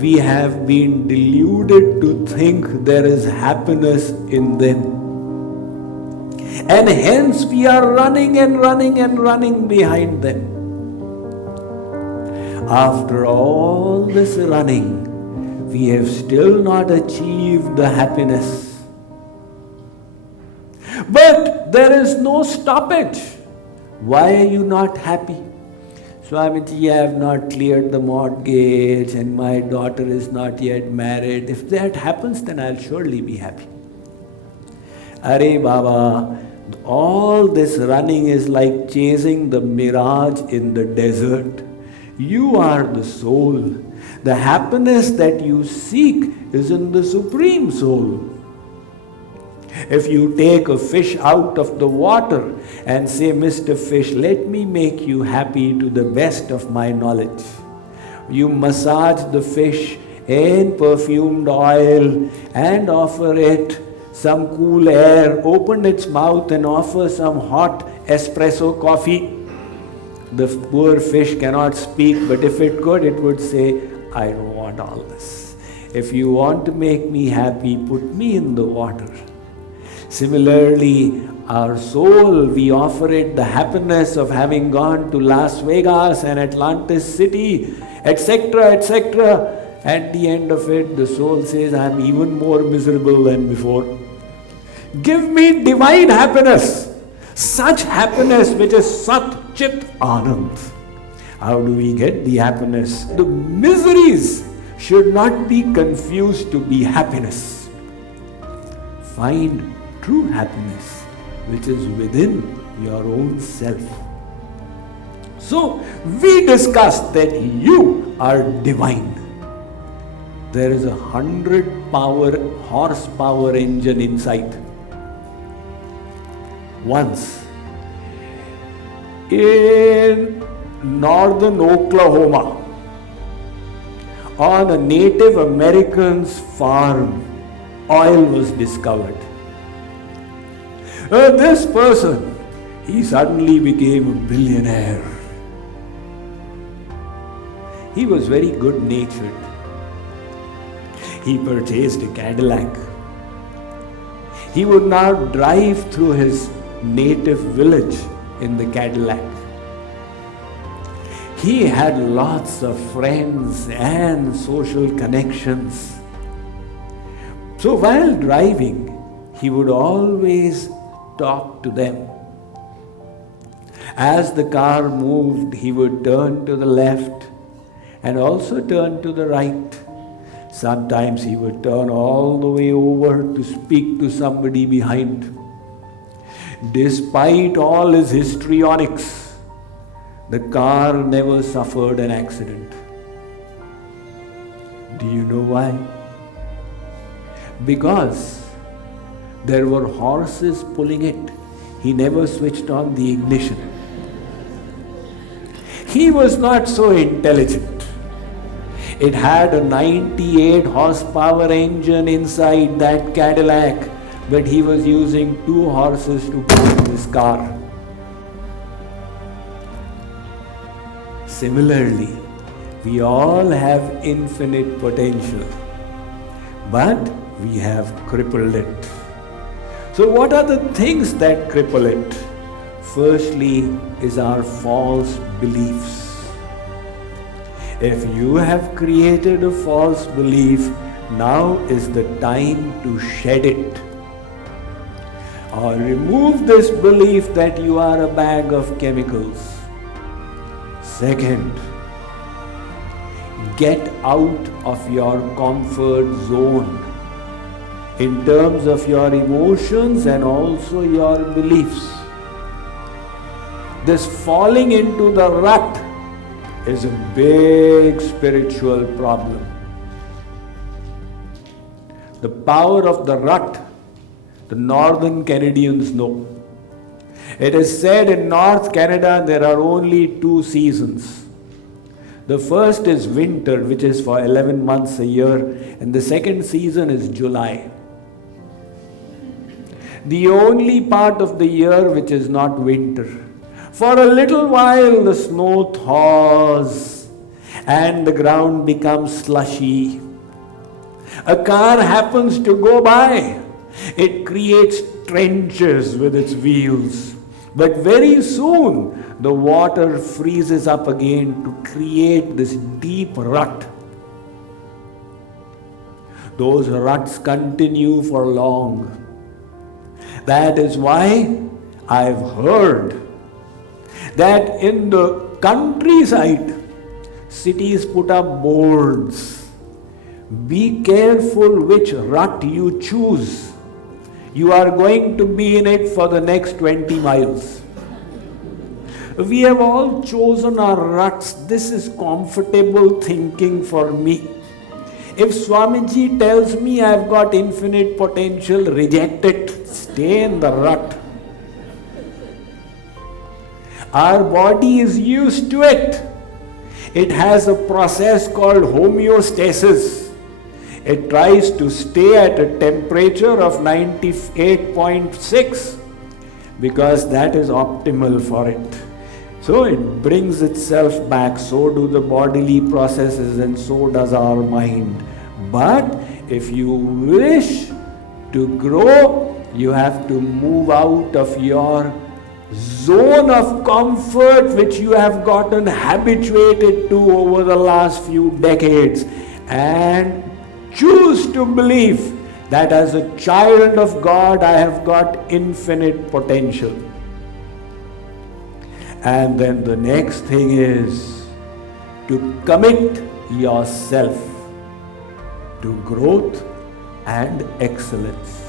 we have been deluded to think there is happiness in them. And hence we are running and running and running behind them. After all this running, we have still not achieved the happiness. But there is no stoppage. Why are you not happy? Swamiji, I have not cleared the mortgage and my daughter is not yet married. If that happens, then I'll surely be happy. Arey Baba, all this running is like chasing the mirage in the desert. You are the soul. The happiness that you seek is in the Supreme Soul. If you take a fish out of the water and say, Mr. Fish, let me make you happy to the best of my knowledge. You massage the fish in perfumed oil and offer it some cool air, open its mouth and offer some hot espresso coffee. The poor fish cannot speak, but if it could, it would say, I don't want all this. If you want to make me happy, put me in the water. Similarly, our soul, we offer it the happiness of having gone to Las Vegas and Atlantis City, etc., etc. At the end of it, the soul says, I am even more miserable than before. Give me divine happiness, such happiness which is Sat Chit Anand. How do we get the happiness? The miseries should not be confused to be happiness. Find true happiness which is within your own self. So, we discussed that you are divine. There is 100 horsepower engine inside. Once, in northern Oklahoma, on a Native American's farm, oil was discovered. This person, he suddenly became a billionaire. He was very good-natured. He purchased a Cadillac. He would now drive through his native village in the Cadillac. He had lots of friends and social connections. So while driving, he would always talk to them. As the car moved, he would turn to the left and also turn to the right. Sometimes he would turn all the way over to speak to somebody behind. Despite all his histrionics, the car never suffered an accident. Do you know why? Because there were horses pulling it. He never switched on the ignition. He was not so intelligent. It had a 98 horsepower engine inside that Cadillac, but he was using 2 horses to pull this car. Similarly, we all have infinite potential, but we have crippled it. So what are the things that cripple it? Firstly is our false beliefs. If you have created a false belief, now is the time to shed it. Or remove this belief that you are a bag of chemicals. Second, get out of your comfort zone in terms of your emotions and also your beliefs. This falling into the rut is a big spiritual problem. The power of the rut, the northern Canadians know. It is said in North Canada there are only 2 seasons. The first is winter, which is for 11 months a year, and the second season is July. The only part of the year which is not winter. For a little while the snow thaws and the ground becomes slushy. A car happens to go by. It creates trenches with its wheels. But very soon, the water freezes up again to create this deep rut. Those ruts continue for long. That is why I've heard that in the countryside, cities put up boards. Be careful which rut you choose. You are going to be in it for the next 20 miles. We have all chosen our ruts. This is comfortable thinking for me. If Swamiji tells me I've got infinite potential, reject it. Stay in the rut. Our body is used to it. It has a process called homeostasis. It tries to stay at a temperature of 98.6 because that is optimal for it. So it brings itself back. So do the bodily processes and so does our mind. But if you wish to grow, you have to move out of your zone of comfort which you have gotten habituated to over the last few decades and choose to believe that as a child of God I have got infinite potential. And then the next thing is to commit yourself to growth and excellence.